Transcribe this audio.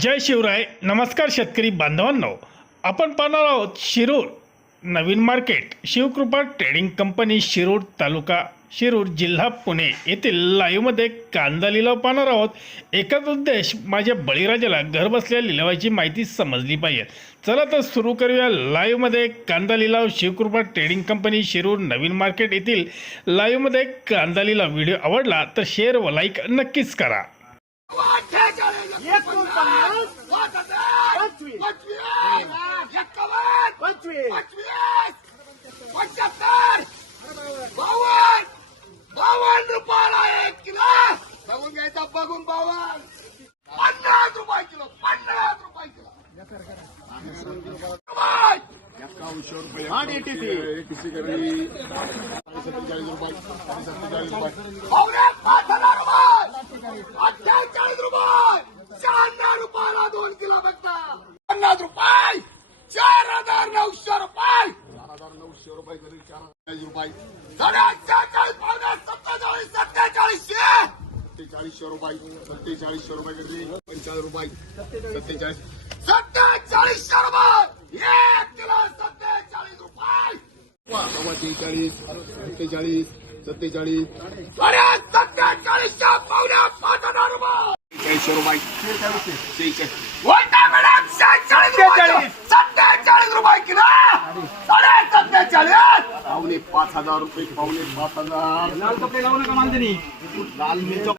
जय शिवराय. नमस्कार शेतकरी बांधवांनो. आपण पाहणार आहोत शिरूर नवीन market. Shivkrupa trading company Shirur तालुका शिरूर जिल्हा पुणे येथील लाईव्हमध्ये कांदा लिलाव पाहणार आहोत. एकच उद्देश माझ्या बळीराजाला घरबसल्या लिलावाची माहिती समजली पाहिजे. चला तर सुरू करूया लाईव्हमध्ये कांदा लिलाव शिवकृपा ट्रेडिंग कंपनी शिरूर नवीन मार्केट येथील लाईव्हमध्ये कांदा लिलाव व्हिडिओ आवडला तर शेअर व लाईक नक्कीच करा. एकोणपन्नास पंचवीस पंचवीस पंच्याहत्तर बावन्न बावन्न रुपयाला एक किलो। बघून घ्यायचा बघून बावन्न पन्नास रुपये किलो पन्नास किलो। रुपये बघता पन्नास रुपये. चार हजार नऊशे रुपये. चार हजार नऊशे रुपये घरी चार हजार रुपये. साडे अठ्ठेचाळीस पावणे सत्तेचाळीस सत्तेचाळीसशे. सत्तेचाळीसशे रुपये. सत्तेचाळीसशे रुपये घरी पंचाळीस रुपये. सत्तेचाळीस. सत्तेचाळीसशे रुपये. एक किलो सत्तेचाळीस रुपये. सत्तेचाळीस. सत्तेचाळीस. सत्तेचाळीस. अरे रुपये सत्तेचाळीस रुपये किलो साडे सत्तेचाळीस पावणे पाच हजार रुपये पावणे पाच हजार लाल कपडे लावू नका मानधनी लाल मिरच्या